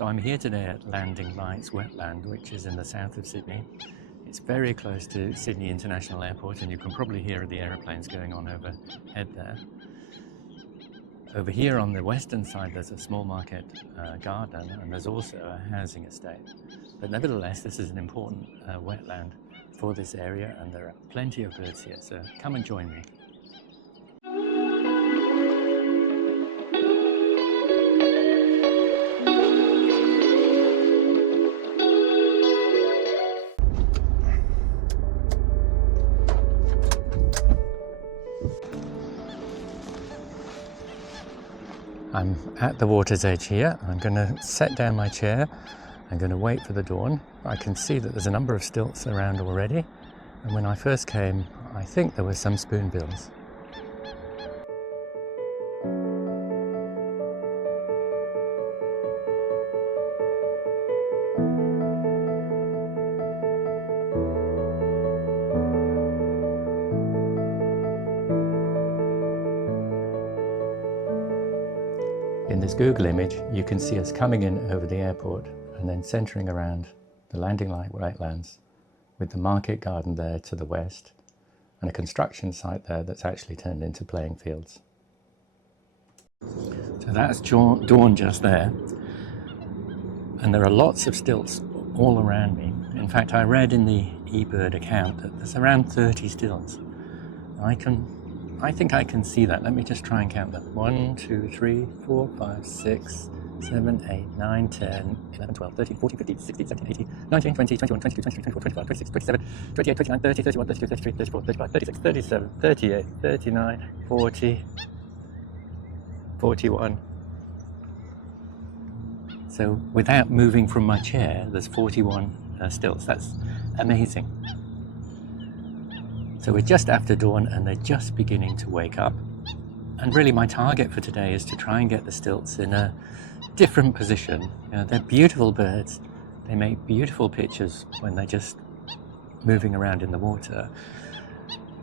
So I'm here today at Landing Lights Wetland, which is in the south of Sydney. It's very close to Sydney International Airport, and you can probably hear the aeroplanes going on overhead there. Over here on the western side there's a small market garden, and there's also a housing estate. But nevertheless, this is an important wetland for this area, and there are plenty of birds here, so come and join me. I'm at the water's edge here. I'm going to set down my chair. I'm going to wait for the dawn. I can see that there's a number of stilts around already, and when I first came I think there were some spoonbills. In this Google image, you can see us coming in over the airport and then centering around the Landing Light Wetlands with the market garden there to the west and a construction site there that's actually turned into playing fields. So that's dawn just there, and there are lots of stilts all around me. In fact, I read in the eBird account that there's around 30 stilts. I think I can see that. Let me just try and count them. 1, 2, 3, 4, 5, 6, 7, 8, 9, 10, 11, 12, 13, 14, 15, 16, 17, 18, 19, 20, 21, 22, 23, 24, 25, 26, 27, 28, 29, 30, 31, 32, 33, 34, 35, 36, 37, 38, 39, 40, 41. So without moving from my chair, there's 41 stilts. That's amazing. So we're just after dawn and they're just beginning to wake up. And really my target for today is to try and get the stilts in a different position. You know, they're beautiful birds. They make beautiful pictures when they're just moving around in the water.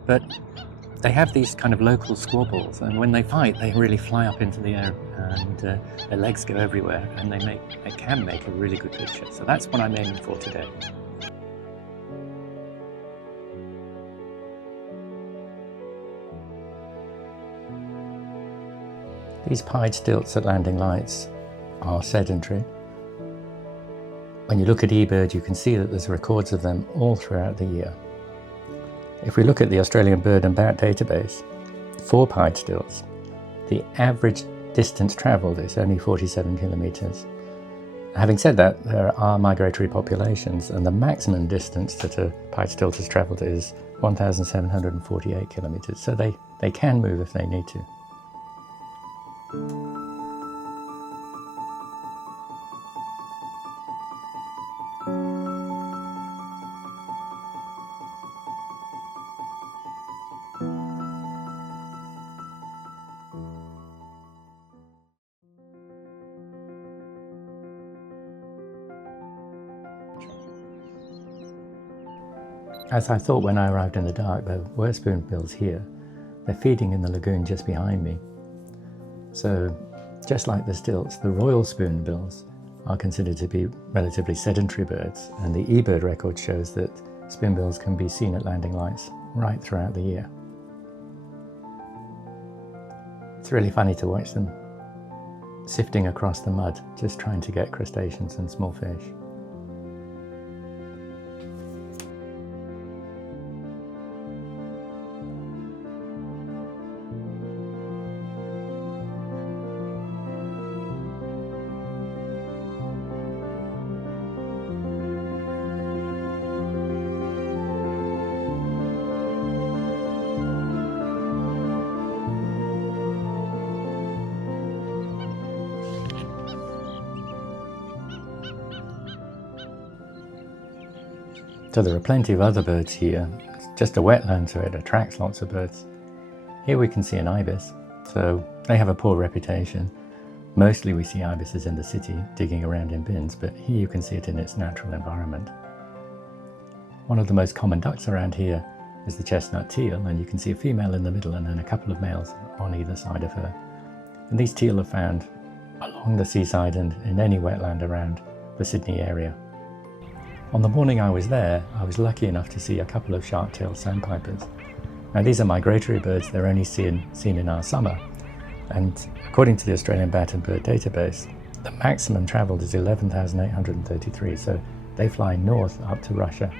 But they have these kind of local squabbles, and when they fight they really fly up into the air, and their legs go everywhere, and they can make a really good picture. So that's what I'm aiming for today. These pied stilts at Landing Lights are sedentary. When you look at eBird, you can see that there's records of them all throughout the year. If we look at the Australian Bird and Bat database, for pied stilts, the average distance travelled is only 47 kilometres. Having said that, there are migratory populations, and the maximum distance that a pied stilt has travelled is 1,748 kilometres, so they can move if they need to. As I thought when I arrived in the dark, there were spoonbills here. They're feeding in the lagoon just behind me. So, just like the stilts, the royal spoonbills are considered to be relatively sedentary birds, and the eBird record shows that spoonbills can be seen at Landing Lights right throughout the year. It's really funny to watch them sifting across the mud, just trying to get crustaceans and small fish. So there are plenty of other birds here. It's just a wetland, so it attracts lots of birds. Here we can see an ibis, so they have a poor reputation. Mostly we see ibises in the city digging around in bins, but here you can see it in its natural environment. One of the most common ducks around here is the chestnut teal, and you can see a female in the middle and then a couple of males on either side of her. And these teal are found along the seaside and in any wetland around the Sydney area. On the morning I was there, I was lucky enough to see a couple of sharp-tailed sandpipers. Now these are migratory birds, they're only seen in our summer, and according to the Australian Bat and Bird database, the maximum travelled is 11,833, so they fly north up to Russia.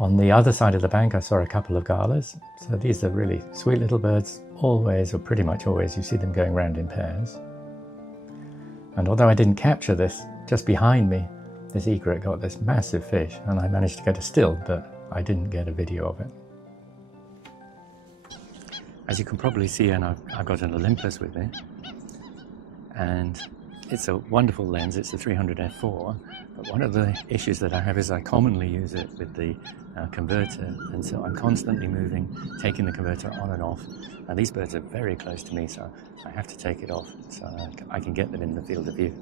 On the other side of the bank I saw a couple of galas, so these are really sweet little birds. Always, or pretty much always, you see them going round in pairs. And although I didn't capture this, just behind me this egret got this massive fish, and I managed to get a still, but I didn't get a video of it. As you can probably see, and I've got an Olympus with me, and it's a wonderful lens. It's a 300 f4, but one of the issues that I have is I commonly use it with the converter, and so I'm constantly moving, taking the converter on and off. Now these birds are very close to me, so I have to take it off so I can get them in the field of view.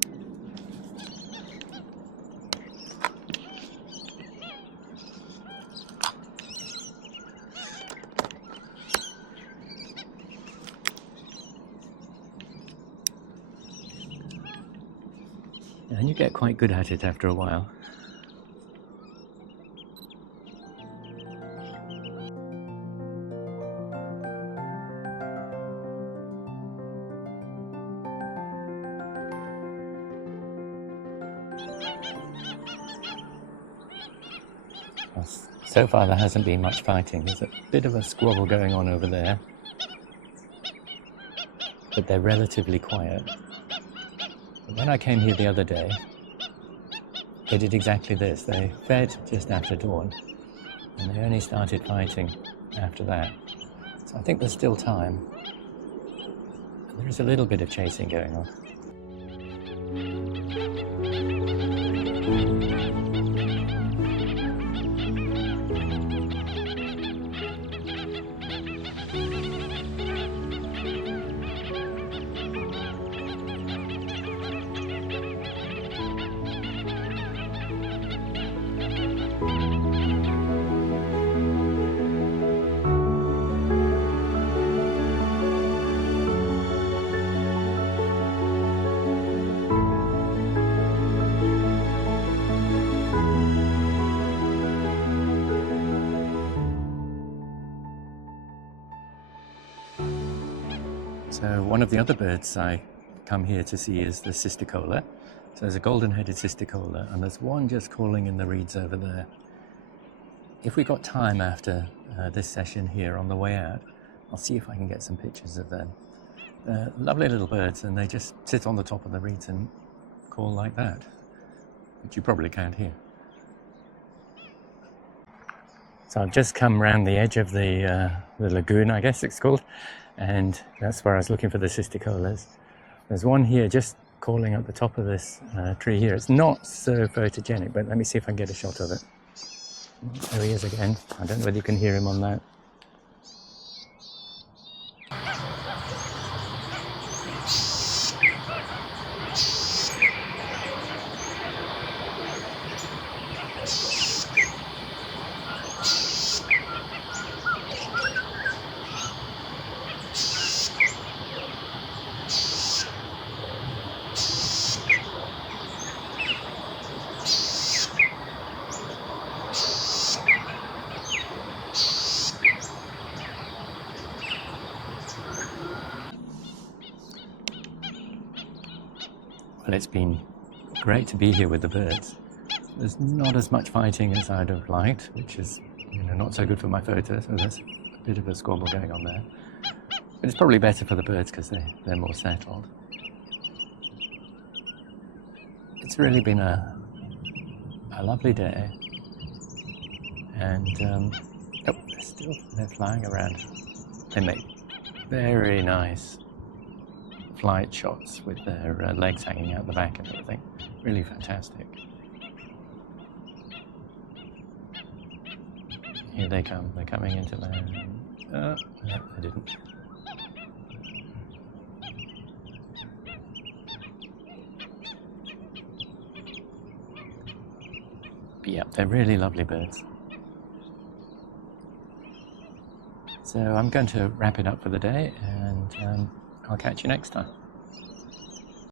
And you get quite good at it after a while. Well, so far there hasn't been much fighting. There's a bit of a squabble going on over there, but they're relatively quiet. When I came here the other day, they did exactly this. They fed just after dawn, and they only started fighting after that. So I think there's still time. And there is a little bit of chasing going on. So one of the other birds I come here to see is the Cisticola. So there's a golden-headed Cisticola, and there's one just calling in the reeds over there. If we got time after this session here on the way out, I'll see if I can get some pictures of them. They're lovely little birds, and they just sit on the top of the reeds and call like that, which you probably can't hear. So I've just come round the edge of the lagoon, I guess it's called, and that's where I was looking for the Cisticolas. There's one here just calling at the top of this tree here. It's not so photogenic, but let me see if I can get a shot of it. There he is again. I don't know whether you can hear him on that. Well, it's been great to be here with the birds. There's not as much fighting as I'd have liked, which is, not so good for my photo, so there's a bit of a squabble going on there. But it's probably better for the birds because they're more settled. It's really been a lovely day, and they're flying around. They make very nice flight shots with their legs hanging out the back and everything. Really fantastic. Here they come. They're coming into land. No, they didn't. But yeah, they're really lovely birds. So I'm going to wrap it up for the day, and I'll catch you next time.